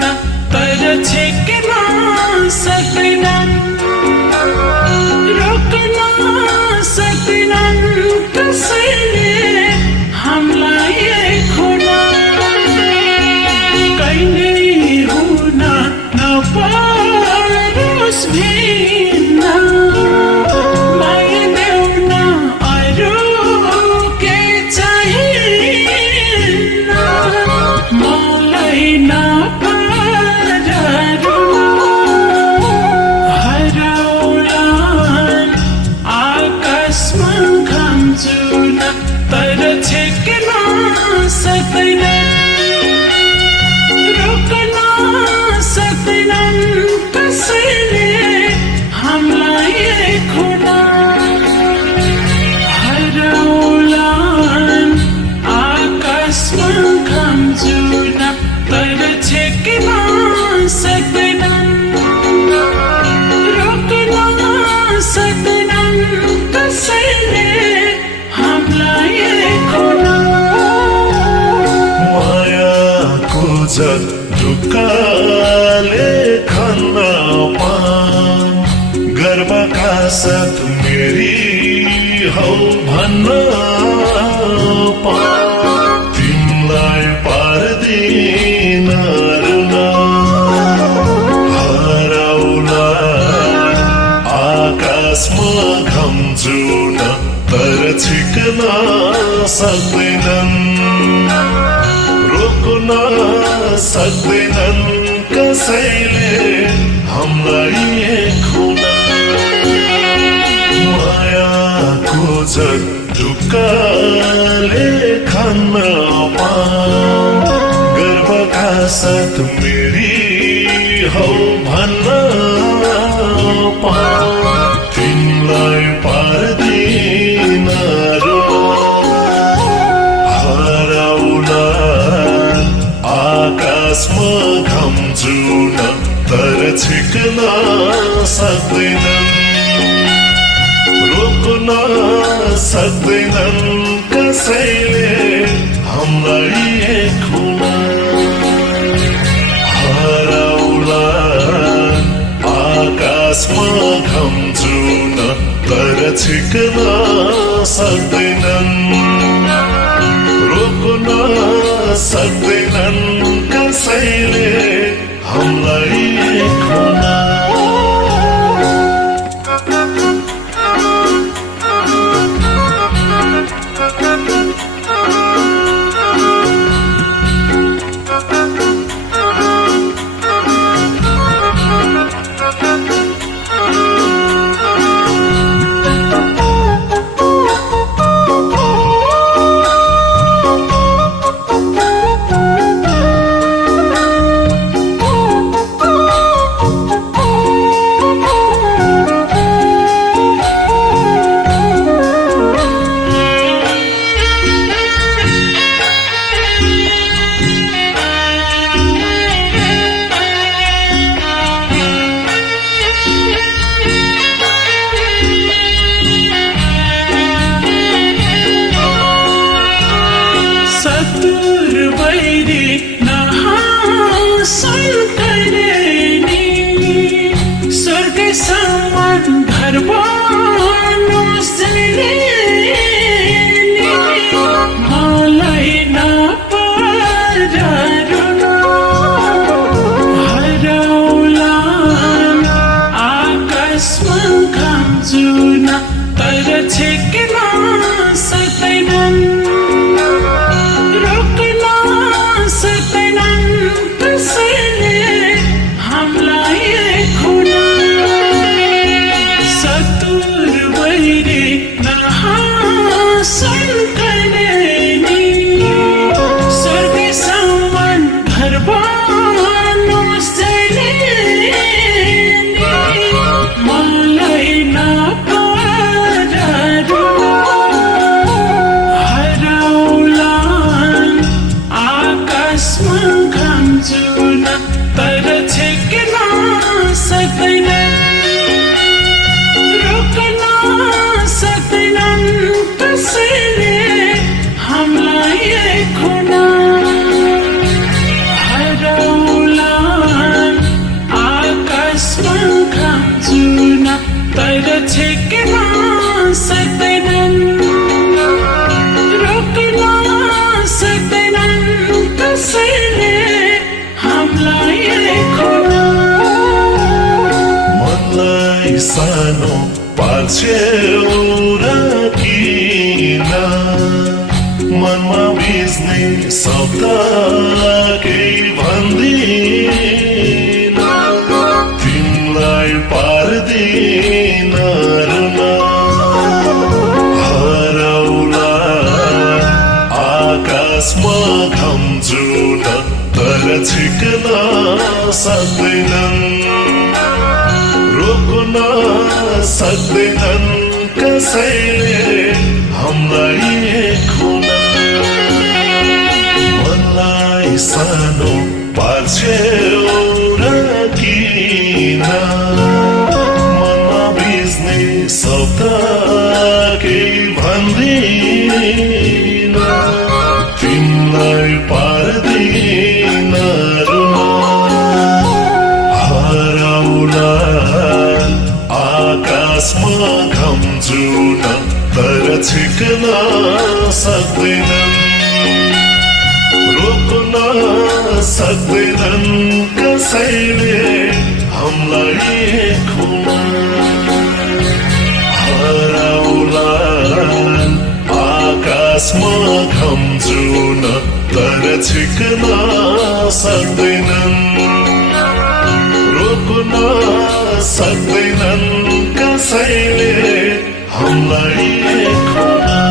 न तर छेक्न सक्दैनन् रोक्न सक्दैनन् कसैले हामीलाई खोन कहिल्यै हुन नपरोस् भिन्न माया देउन अरू केही चाहिन्न मलाई हराउलान् आकाशमा घम्छु न तर छेक्न सक्दैनन् रोक्न सक्दैनन् कसैले हामीलाई खोन हराउलान् आकाशमा घम्छु न तर छेक्न सक्दैनन् रोक्न सक्दैनन् कसैले हामीलाई खोन मायाको जग ढुक्काले खन्नमा गर्वका साथ मेरी हौ भन्न तिमीलाई पार्दिन रुन हराउला आकाशमा घम्छु न तर छिक्न सक्दैनन् रोक्न सक्दैनन् कसैले हामीलाई खोन मायाको जग ढुक्काले खन्न गर्वका साथ मेरी हौ भन्न तिमीलाई पार्दिन हराउला आकाशमा घम्छु न तर छिक्न सक्दैनन् रोक्न सक्दैनन् कसैले हामीलाई खोन हराउला आकाशमा घम्छु न तर छिक्न सक्दैनन् रोक्न सक्दैनन् कसैले हामीलाई खोन हामीलाई खोना हराउला कसैले हामीलाई खुना मनलाई सानो पार्छेउ र किन मनमा बिज्ने शब्द केही भन्दिन तिमीलाई पार्दिन रुन हराउला आकाशमा घम्छु न तर छिक्न सक्दैनन् रोक्न सक्दैनन् कसैले हामीलाई खुन मनलाई सानो पार्छेउ र किन मनमा बिज्ने शब्द केही भन्दिन तिमीलाई पार्दिन रुन हराउला आकाशमा घम्छु न तर छिक्न सक्दैनन् रोक्न सक्दैनन् कसैले हामीलाई खुन हराउला आकाशमा घम्छु न तर छिक्न सक्दैनन् रोक्न सक्दैनन् कसैले हामीलाई खुन